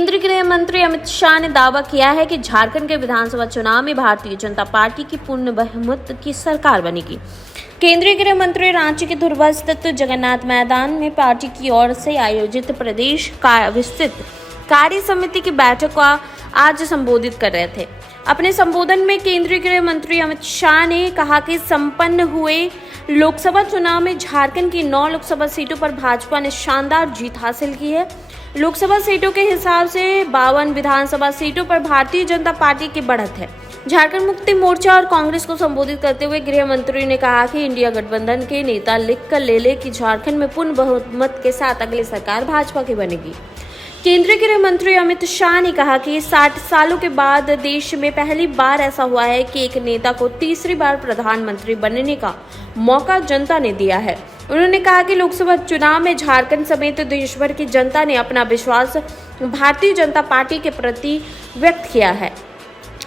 केंद्रीय गृह मंत्री अमित शाह ने दावा किया है कि झारखंड के विधानसभा चुनाव में भारतीय जनता पार्टी की पूर्ण बहुमत की सरकार बनेगी। केंद्रीय गृह मंत्री रांची के धुर्वा स्थित जगन्नाथ मैदान में पार्टी की ओर से आयोजित प्रदेश का विस्तृत कार्य समिति की बैठक को आज संबोधित कर रहे थे। अपने संबोधन में केंद्रीय गृह मंत्री अमित शाह ने कहा कि संपन्न हुए लोकसभा चुनाव में झारखंड की 9 लोकसभा सीटों पर भाजपा ने शानदार जीत हासिल की है। लोकसभा सीटों के हिसाब से 52 विधानसभा सीटों पर भारतीय जनता पार्टी की बढ़त है। झारखंड मुक्ति मोर्चा और कांग्रेस को संबोधित करते हुए गृह मंत्री ने कहा कि इंडिया गठबंधन के नेता लिखकर ले ले कि झारखंड में पूर्ण बहुमत के साथ अगली सरकार भाजपा की बनेगी। केंद्रीय गृह मंत्री अमित शाह ने कहा कि 60 सालों के बाद देश में पहली बार ऐसा हुआ है कि एक नेता को तीसरी बार प्रधानमंत्री बनने का मौका जनता ने दिया है। उन्होंने कहा कि लोकसभा चुनाव में झारखंड समेत देश भर की जनता ने अपना विश्वास भारतीय जनता पार्टी के प्रति व्यक्त किया है।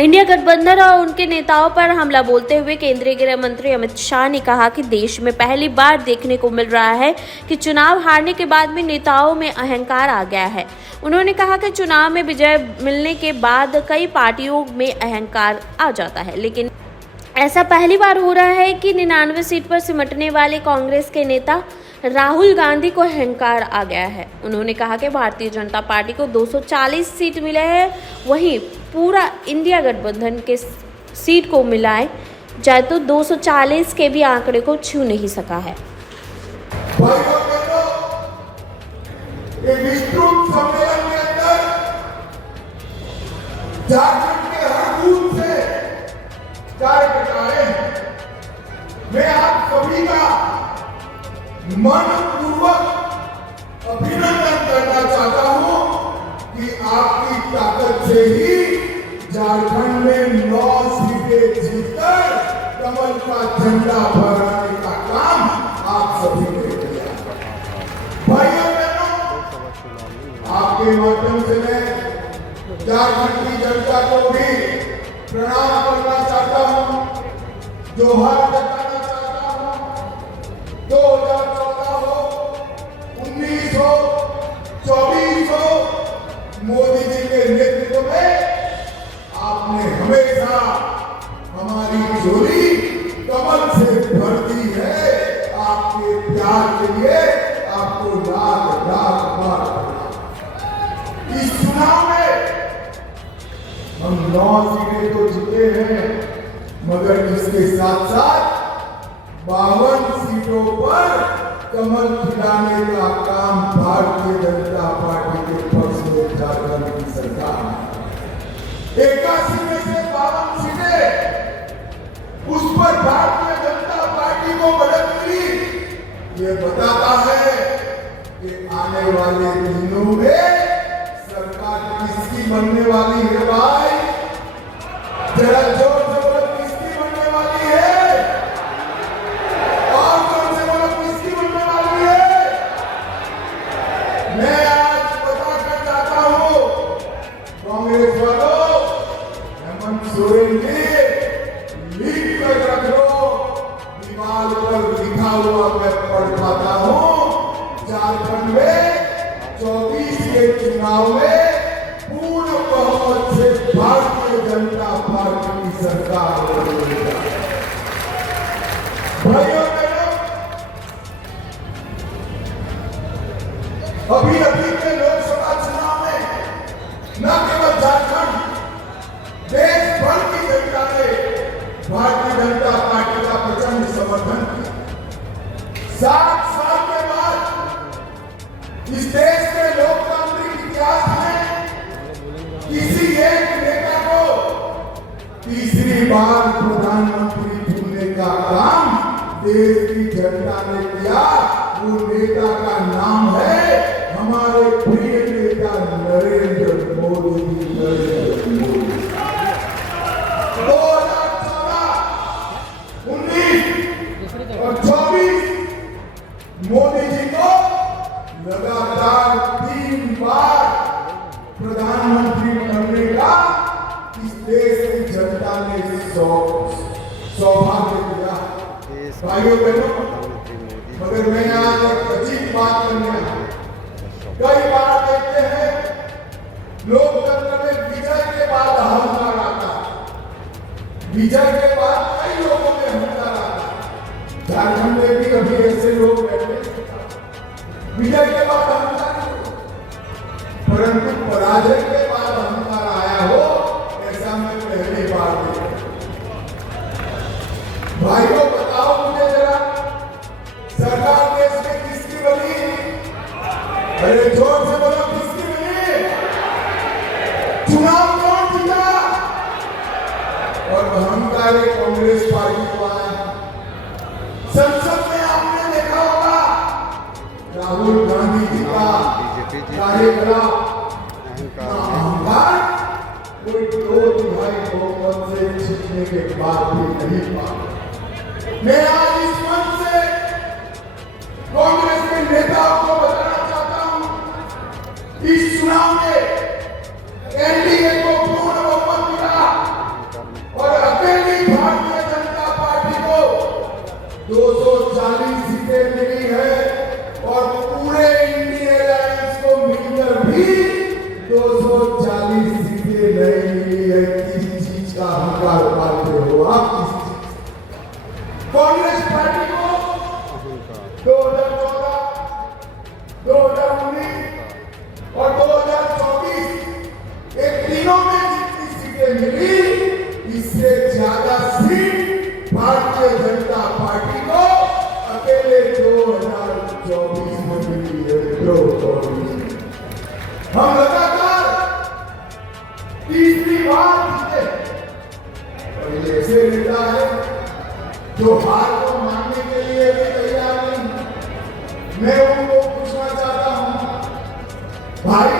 इंडिया गठबंधन और उनके नेताओं पर हमला बोलते हुए केंद्रीय गृह मंत्री अमित शाह ने कहा कि देश में पहली बार देखने को मिल रहा है कि चुनाव हारने के बाद भी नेताओं में अहंकार आ गया है। उन्होंने कहा कि चुनाव में विजय मिलने के बाद कई पार्टियों में अहंकार आ जाता है, लेकिन ऐसा पहली बार हो रहा है कि 99 सीट पर सिमटने वाले कांग्रेस के नेता राहुल गांधी को अहंकार आ गया है। उन्होंने कहा कि भारतीय जनता पार्टी को 240 सीट मिले हैं, वहीं पूरा इंडिया गठबंधन के सीट को मिलाए जाए तो 240 के भी आंकड़े को छू नहीं सका है। मैं आप सभी का मनपूर्वक अभिनंदन करना चाहता हूं कि आपकी ताकत से ही झारखंड में 9 सीटें जीतकर कमल का झंडा फहराने का काम आप सभी ने किया। भाइयों बहनों, आपके माध्यम से मैं झारखंड की जनता को भी प्रणाम करना चाहता हूं, जोहार जताना चाहता हूं। 2014 हो, 19 हो, 24 हो, मोदी जी के नेतृत्व में आपने हमेशा हमारी झोली कमल से भर दी है। आपके प्यार के लिए आपको लाख लाख बार। इस चुनाव में हम 9 सीटें तो जीते हैं, मगर इसके साथ साथ 52 सीटों पर कमल खिलाने का काम भारतीय जनता पार्टी के पक्ष में झारखंड की सरकार ने 81 में से 52 सीटें उस पर भारतीय जनता पार्टी को बढ़त मिली। ये बताता है कि आने वाले दिनों में सरकार किसकी बनने वाली है। भाई जरा जोर से बोलो, किसकी बनने वाली है? और जोर से बोलो, किसकी बनने वाली है? मैं आज बताकर चाहता हूं कांग्रेस वालों, हेमंत सोरेन जी लिख कर रख लो, दीवार पर लिखा हुआ मैं पढ़ पाता हूं। झारखंड में 24 के चुनाव में पूर्ण बहुमत से भारतीय जनता पार्टी की सरकार बनेगी। भाइयों बहनों, अभी के लोकसभा चुनाव में न केवल झारखंड, देश भर की जनता ने भारतीय जनता पार्टी का प्रचंड समर्थन किया। 7 साल के बाद इस देश के लोकतांत्रिक इतिहास में किसी एक नेता को तीसरी बार प्रधानमंत्री चुनने का काम देश की जनता ने किया। वो नेता का नाम है हमारे प्रिय नेता नरेंद्र मोदी जी। 2014, 19 और 24 मोदी जी को लगातार 3 बार प्रधानमंत्री बनने का इस देश की जनता ने सौभाग्य दिया। भाइयों बहनों, मगर मैं आज एक अजीब बात करने आया। कई बार देखते हैं विजय के बाद अहंकार, परंतु पराजय के बाद अहंकार आया हो, ऐसा मैं पहली बार देखा। भाइयों बताओ मुझे जरा, सरकार देश में किसकी बनी? अरे जोर से बोलो, किसकी बनी? चुनाव कौन जीता? और अहंकार कांग्रेस पार्टी को आया। संसद में आपने देखा होगा राहुल गांधी जी का कार्यकलाप, अहंकार कोई 2/3 बहुमत से जीतने के बाद भी नहीं पाया। मैं आज इस मंच से कांग्रेस के नेताओं को बताना चाहता हूं, इस चुनाव में एनडीए को पूर्ण बहुमत मिला और अकेली भारतीय जनता पार्टी को 240 सीटें मिली है और पूरे इंडिया अलायंस को मिलकर भी 240 सीटें नहीं मिली है। किसी चीज का अहंकार पाते हो आप? कांग्रेस पार्टी को 2014, 2019 और 2024 एक तीनों में जितनी सीटें मिली, इससे ज्यादा सीट भारतीय जनता पार्टी को अकेले 2024 में मिली है। हम लगातार तीसरी बार जीते और ये ऐसे नेता है जो हार को मानने के लिए भी तैयार नहीं। मैं उनको पूछना चाहता हूं, भाई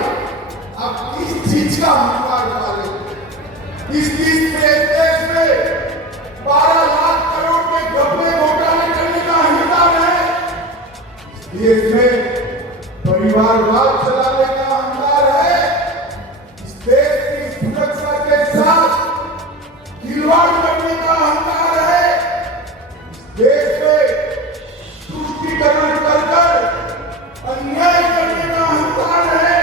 आप किस चीज का अहंकार डाले? इस देश में 12 लाख करोड़ के घपले घोटाले करने का अहंकार है। इस देश में परिवारवाद चलाने का अहंकार है। इस देश की सुरक्षा के साथ खिलवाड़ करने का अहंकार है। इस देश में तुष्टीकरण कर अन्याय करने का अहंकार है।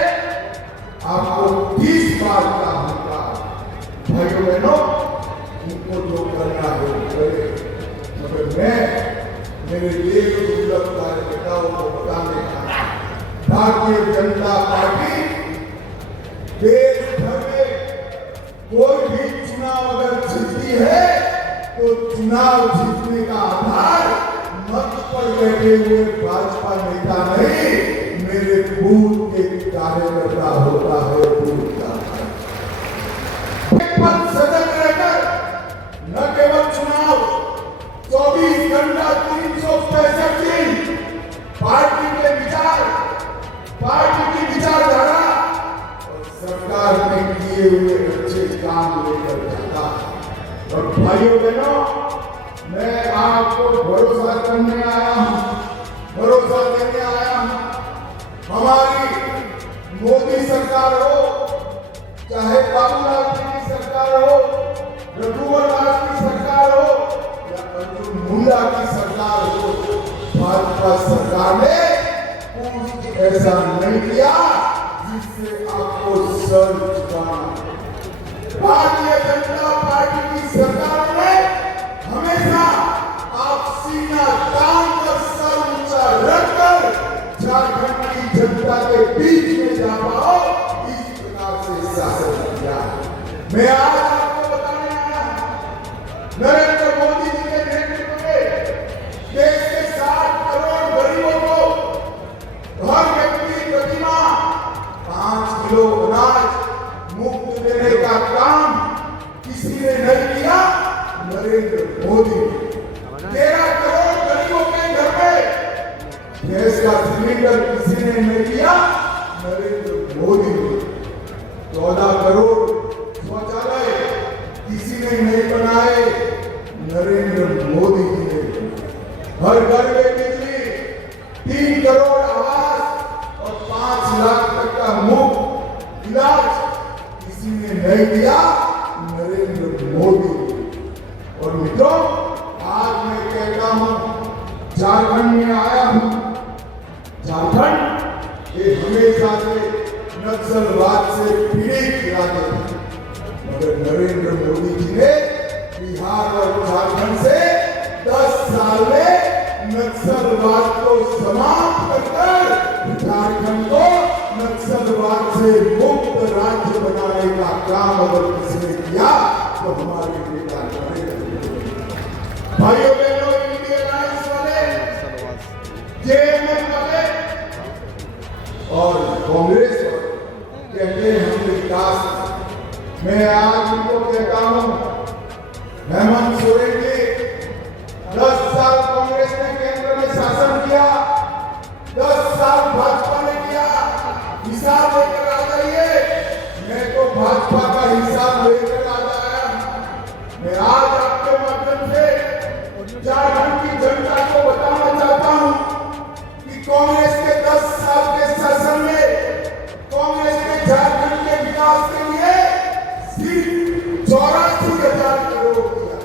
आपको 20 बार का अहंकार, भाइयों बहनों, उनको जो करना है वो करे। मगर मैं मेरे देश के दुर्लभ कार्यकर्ताओं को बताने का, भारतीय जनता पार्टी देश भर में कोई भी चुनाव अगर जीतती है तो चुनाव जीतने का आधार मंच पर बैठे हुए भाजपा नेता नहीं, मेरे बूथ के कार्यकर्ता होता है। बूथ का पद सजग रहकर न केवल चुनाव 24 घंटा 365 दिन पार्टी के विचार, पार्टी की विचारधारा और सरकार में किए हुए अच्छे काम लेकर जाता है। और भाइयों बहनों, मैं आपको भरोसा करने आया हूं, भरोसा देने आया हूं। हमारी मोदी सरकार हो, चाहे बाबूलाल जी की सरकार हो, रघुवर दास की सरकार हो या अर्जुन मुंडा की सरकार हो, भाजपा सरकार ने कुछ ऐसा नहीं किया जिससे आपको सर झुकाना। भारतीय जनता पार्टी की सरकार ने हमेशा आप सीना तान कर सर ऊंचा रखकर झारखंड की जनता के बीच में जा पाओ, इस प्रकार से शासन किया। मैं आज आपको बताने आया हूं, नरेंद्र मोदी जी के नेतृत्व में देश के 60 करोड़ गरीबों को हर व्यक्ति प्रति माह 5 किलो अनाज मुफ्त देने का काम किसी ने नहीं किया, नरेंद्र मोदी। 13 करोड़ गरीबों के घर में गैस का सिलेंडर किसी ने नहीं किया, नरेंद्र मोदी। 14 करोड़ शौचालय किसी ने नहीं बनाए, नरेंद्र मोदी जी ने। हर घर में बिजली, 3 करोड़ आवास और 5 लाख तक का मुफ्त इलाज किसी ने नहीं दिया, नरेंद्र मोदी। और मित्रों, आज मैं कहता हूं, झारखंड में आया हूं। झारखंड ये हमेशा से नक्सलवाद से पीड़ित राज्य है, मगर नरेंद्र मोदी जी ने बिहार और झारखंड से 10 साल में नक्सलवाद को समाप्त कर काम अगर किसी ने किया तो हमारे बेटा करेगा। भाइयों बहनों, इंडियन अलायंस वाले, जेएमएम वाले और कांग्रेस वाले कहते हैं हम विकास। मैं आज उनको कहता हूं, हेमंत सोरेन जी 10 साल कांग्रेस ने केंद्र में शासन किया, 10 साल भाजपा ने किया, हिसाब लेकर आ जाइए। मैं तो भाजपा का हिसाब लेकर आ जाया। मैं आज आपके माध्यम से झारखंड की जनता को बताना चाहता हूं कि कांग्रेस के 10 साल के शासन में कांग्रेस ने झारखंड के विकास के लिए सिर्फ 84,000 करोड़ दिया।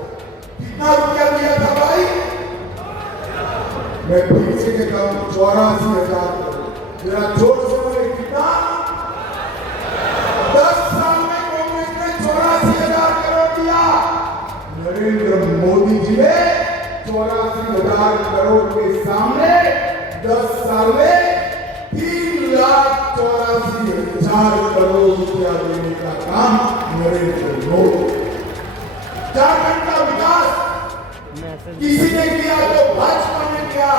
कितना रुपया दिया था भाई? मैं फिर से कहता हूं 84,000 करोड़। जरा जोर से बोले, कितना? 10 साल में कांग्रेस ने 84,000 करोड़ दिया। नरेंद्र मोदी जी ने 84,000 करोड़ के सामने 10 साल में 3,84,000 करोड़ रुपया देने का काम नरेंद्र मोदी। झारखंड का विकास किसी ने किया तो भाजपा ने किया,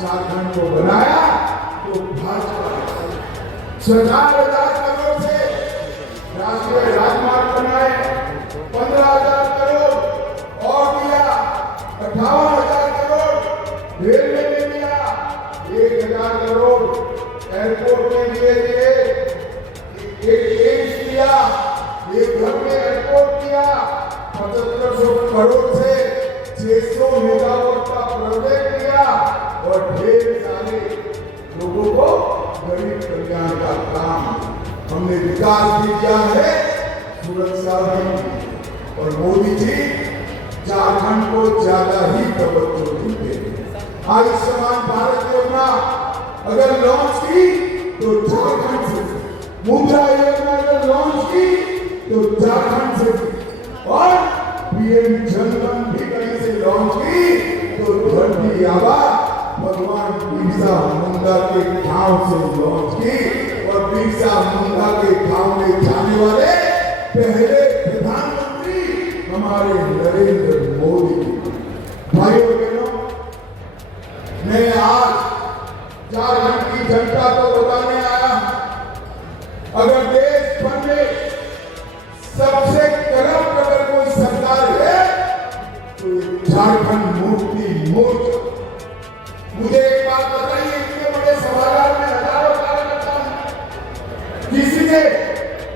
झारखंड को बनाया तो भाजपा ने। 60,000 करोड़ से राष्ट्रीय राजमार्ग बनाए, 15,000 करोड़ और दिया, 58,000 करोड़ रेलवे में दिया, 1,000 करोड़ एयरपोर्ट में दिए, एक एम्स दिया, एक घर में एयरपोर्ट दिया, 7500 करोड़ से 600 मेगावाट का प्रोजेक्ट दिया और ढेर सारे लोगों को गरीब कल्याण का काम। हमने विकास भी किया है, सुरक्षा भी। और मोदी जी झारखंड को ज्यादा ही तवज्जो देते हैं। आयुष्मान भारत योजना अगर लॉन्च की तो झारखंड से, मुद्रा योजना अगर लॉन्च की तो झारखंड से, और पीएम जनधन भी कहीं से लॉन्च की तो धरती आबा भगवान बिरसा मुंडा के गांव से लॉन्च की। और बिरसा मुंडा के गांव में जाने वाले पहले प्रधानमंत्री हमारे नरेंद्र मोदी। भाइयों बहनों, मैं आज झारखंड की जनता को बताने आया, अगर देश भर में सबसे करप्ट अगर कोई सरकार है तो झारखंड मुक्ति मोर्चा। मुझे एक बात बताइए, इतने बड़े सभागार में हजारों कार्यकर्ता हैं, किसी ने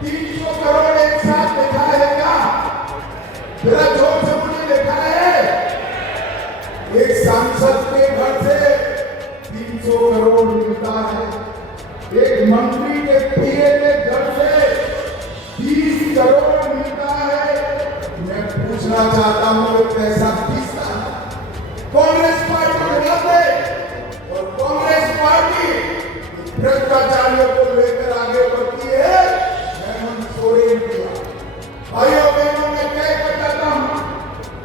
300 करोड़ एक साथ देखा है क्या? जरा जोर से मुझे देखा है? एक सांसद के घर से 300 करोड़ मिलता है, एक मंत्री के पीए के घर से 30 करोड़ मिलता है। मैं पूछना चाहता हूं, ये पैसा किसका है? कांग्रेस पार्टी बनाते और कांग्रेस पार्टी भ्रष्टाचारियों को लेकर आगे बढ़ती है। हेमंत सोरेन की भाइयों बहनों में तय कर जाता हूं,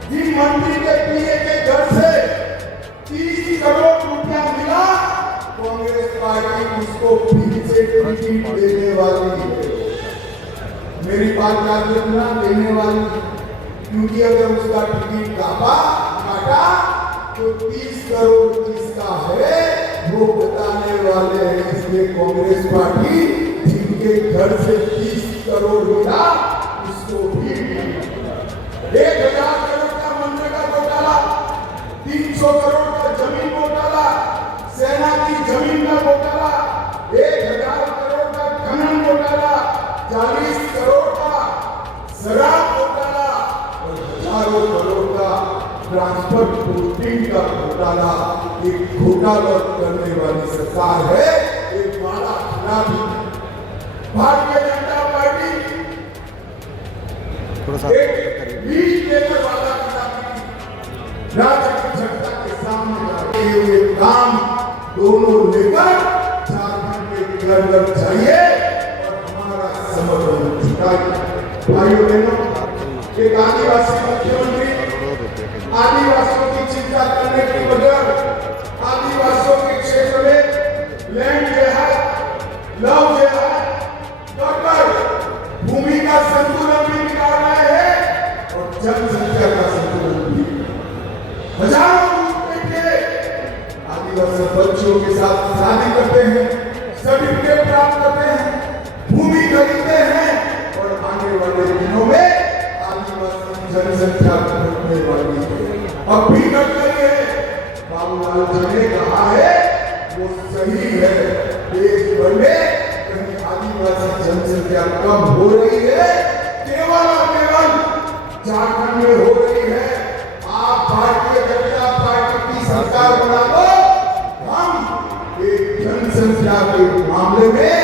जिन मंत्री के पीए के घर से 30 करोड़ रुपया मिला, कांग्रेस पार्टी उसको फिर से टिकट देने वाली है। मेरी बात याद रखना, देने वाली, क्योंकि अगर उसका टिकट काटा तो 30 करोड़ किसका है वो बताने वाले हैं। इसलिए कांग्रेस पार्टी जिनके घर से 30 करोड़ मिला उसको भी 1,000 करोड़ का मनरेगा घोटाला, 300 करोड़ का जमीन घोटाला, सेना की जमीन का घोटाला, 1,000 करोड़ का खनन घोटाला, 40 करोड़ का शराब घोटाला और हजारों करोड़ का ट्रांसफर पोस्टिंग का घोटाला। एक घोटाला करने वाली सरकार है, एक वादा खिलाफी। भारतीय जनता पार्टी एक बीच लेकर वादा खिलाफी राज्य की जनता के सामने करते हुए काम दोनों लेकर झारखंड के घर घर जाइए और हमारा समर्थन जुटाइए। भाइयों बहनों, एक आदिवासी मुख्यमंत्री आदिवासियों की चिंता करने के बगैर आदिवासियों के क्षेत्र में लैंड जिहाद, लव जिहाद, भूमि का संतुलन बच्चों के साथ शादी करते हैं, सर्टिफिकेट प्राप्त करते हैं, भूमि खरीदते हैं और आने वाले दिनों में आदिवासी जनसंख्या घटने वाली है। अब भी घट रही है। बाबूलाल जी ने कहा है वो सही है। देश भर में कहीं आदिवासी जनसंख्या कम हो रही है, केवल और केवल झारखंड में हो रही है। आप भारतीय जनता पार्टी की सरकार बना दो, हम एक जनसंख्या के मामले में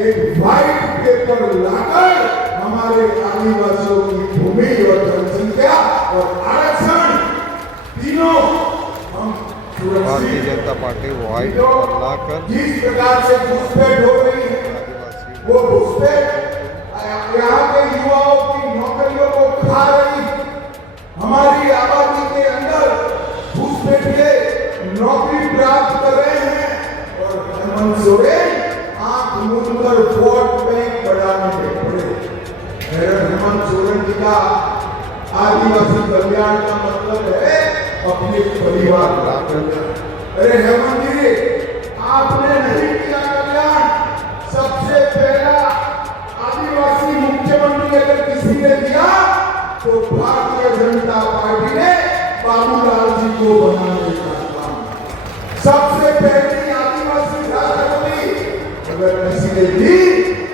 एक व्हाइट पेपर लाकर हमारे आदिवासियों की भूमि और जनसंख्या और आरक्षण तीनों हम Bharatiya Janata party white paper लाकर जिस प्रकार से घुसपैठ हो रही है, आदिवासी वो घुसपैठ यहाँ के युवाओं की नौकरियों को खा रही, हमारी आबादी के अंदर घुसपैठ के नौकरी प्राप्त कर रहे हैं और हेमंत सोरेन आंख मूंदकर वोट बैंक बढ़ाने में पड़े। हेमंत सोरेन जी का आदिवासी कल्याण का मतलब है अपने परिवार का कल्याण। अरे हेमंत जी, आपने नहीं किया कल्याण। सबसे पहला आदिवासी मुख्यमंत्री अगर किसी ने दिया तो भारतीय जनता पार्टी ने बाबूलाल जी को बनाने का काम। सबसे पहली आदिवासी राष्ट्रपति अगर किसी ने दी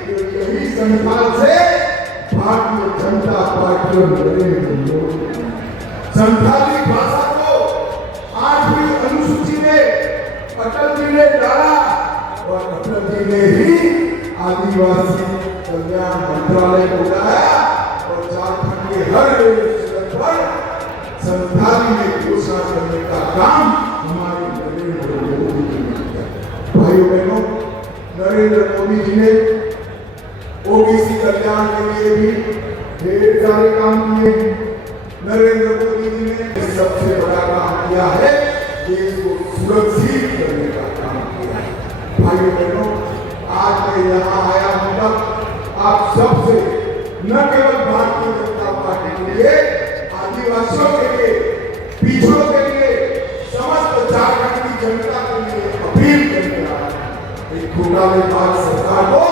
तो यही संस्थान से भारतीय जनता पार्टी और नरेंद्र मोदी। संथाली भाषा को 8वीं अनुसूची में अटल जी ने डाला और अटल जी ने ही आदिवासी कल्याण मंत्रालय को लाया और झारखंड के हर रेलवे स्टेशन पर संथाली में घोषणा करने का काम हमारे नरेंद्र मोदी जी ने किया। भाइयों बहनों, नरेंद्र मोदी जी ने ओबीसी कल्याण के लिए भी ढेर सारे काम किए। नरेंद्र मोदी जी ने सबसे बड़ा काम किया है, देश को सुरक्षित करने का काम किया है। भाइयों बहनों, आज मैं यहाँ आया हूँ तक आप सबसे न केवल भारतीय जनता पार्टी के लिए, आदिवासियों के लिए, पिछड़ों के लिए, समस्त झारखंड की जनता के लिए अपील करने आ रहा है। एक घोटालेबाज सरकार को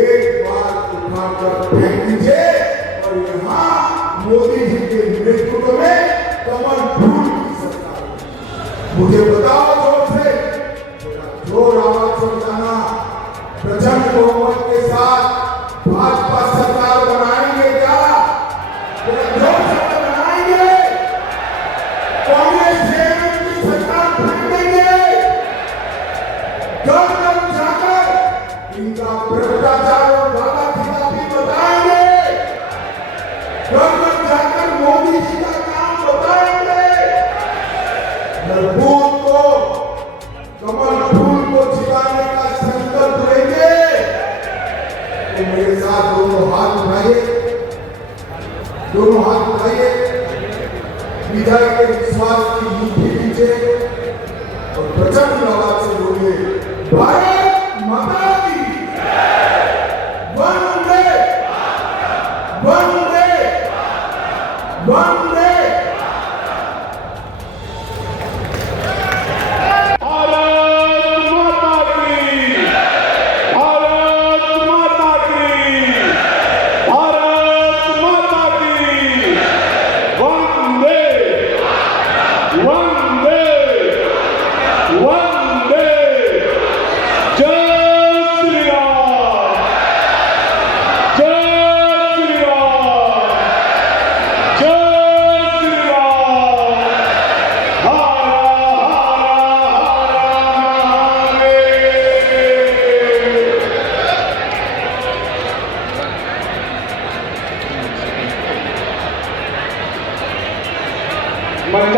एक बार उठाकर फेंक दीजिए और यहाँ मोदी जी के नेतृत्व में कमल फूल की सरकार। मुझे बताओ जोर से, जोर आवाज से बताना, प्रचंड बहुमत के साथ भाजपा सरकार बनाएंगे क्या? जोर से बनाएंगे? कांग्रेस जेएमएम की सरकार फेंक देंगे? घर घर जाकर इनका भ्रष्टाचार और दादागिरी बताएंगे? घर घर जाकर मोदी जी का काम बताएंगे? मजबूत को, कमल फूल को जिताने का संकल्प लेंगे तो मेरे साथ दोनों हाथ उठाइए, दोनों हाथ उठाइए, विधायक के विश्वास की मुट्ठी नीचे और प्रचंड आवाज से बोलिए, भारत माता की वंदे वंदे वंदे। मंच